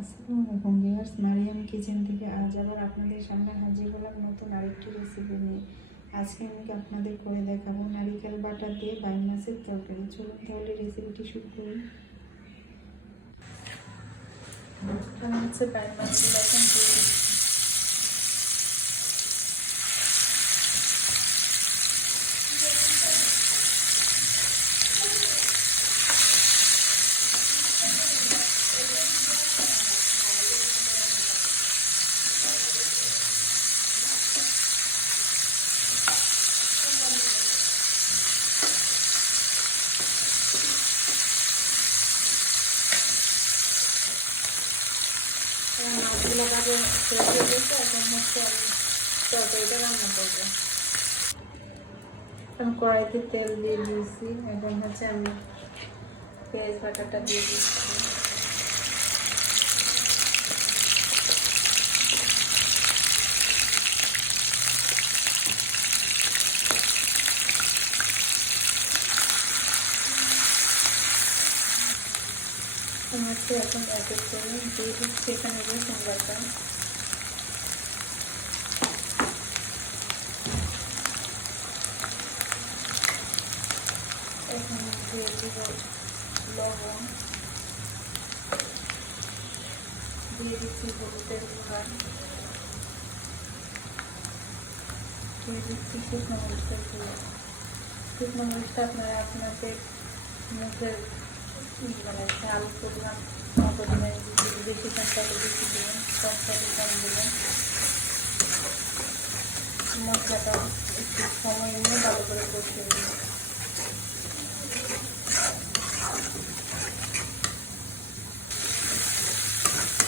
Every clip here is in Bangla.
আসসালামু আলাইকুম ভিউয়ার্স, মারিয়াম কিচেন থেকে আজ আবার আপনাদের সামনে হাজির হলাম নতুন আরেকটি রেসিপি নিয়ে। আজকে আমি আপনাদের করে দেখাবো নারিকেল বাটার দিয়ে বাইম মাছের তরকারি। চলুন তাহলে রেসিপিটি শুরু করি। হচ্ছে বাইম মাছগুলো এখন দিয়ে মাছগুলো ভাবে শেষ হয়ে গেছে। এখন হচ্ছে আমি তরকারিটা রান্না করবো। এখন কড়াইতে তেল দিয়ে দিয়েছি। এখন হচ্ছে আমি পেঁয়াজ বাটাটা দিয়ে দিচ্ছি। হচ্ছে এখন এক এক করে দিয়ে দিচ্ছি এখানে রসুন বাটা, এখন দিয়ে দিব লবণ, দিয়ে দিচ্ছি হলুদের গুঁড়া, দিয়ে দিচ্ছি শুকনো মরিচের গুঁড়া। শুকনো মরিচটা আপনারা আপনাদের মুখের মানে ঝাল পরিমাণ মতো দিবেন, যদি বেশি খান তাহলে বেশি দেবেন, কম তাহলে কম দেবেন। মশলাটা একটু সময় নিয়ে ভালো করে কষিয়ে দেবেন।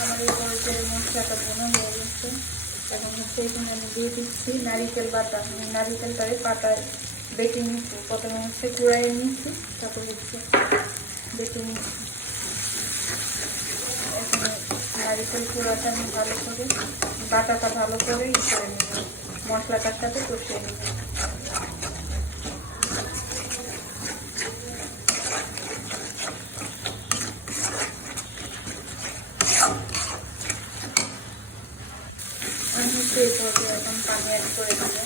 আমার এই মরিচের মশলাটা বোনা হয়ে গেছে। এখন হচ্ছে এখানে আমি দিয়ে দিচ্ছি নারিকেল বাটা। আমি নারিকেলটারে পাটায় বেটে নিচ্ছি। প্রথমে হচ্ছে কুড়াইয়ে নিচ্ছি, তারপর হচ্ছে বেটে নিচ্ছি। এখানে নারিকেল কুড়াটা আমি ভালো করে বাটাটা ভালো করে করে নেব, মশলাটার সাথে কষিয়ে নেব। আমি হচ্ছে এইভাবে এখন পানি অ্যাড করে দেবো।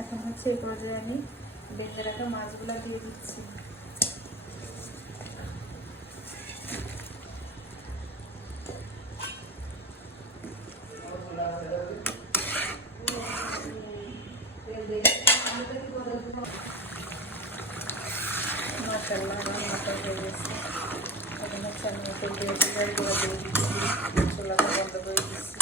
এখন হচ্ছে এই পর্যায়ে আমি বেঁধে রাখা মাছগুলো দিয়ে দিচ্ছি। মাশাআল্লাহ রান্নাটা হয়ে গেছে। এখন হচ্ছে আমি ওকে দিয়ে দিচ্ছি, চুলাটা বন্ধ করে দিচ্ছি।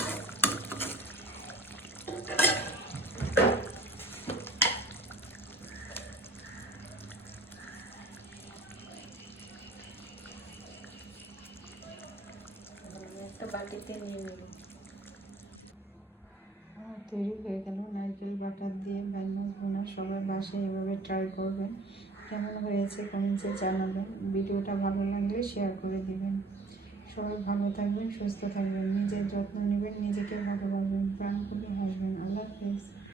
একটা বাটিতে নিয়ে নেব। তৈরি হয়ে গেল নারকেল বাটার দিয়ে বাইম মাছ ভুনা। সবাই বাসায় এভাবে ট্রাই করবেন। কেমন হয়েছে কমেন্টে জানাবেন। ভিডিওটা ভালো লাগলে শেয়ার করে দিবেন। সবাই ভালো থাকবেন, সুস্থ থাকবেন, নিজের যত্ন নেবেন, নিজেকে ভালোবাসবেন, প্রাণ খুলে হাসবেন। আল্লাহ হাফেজ।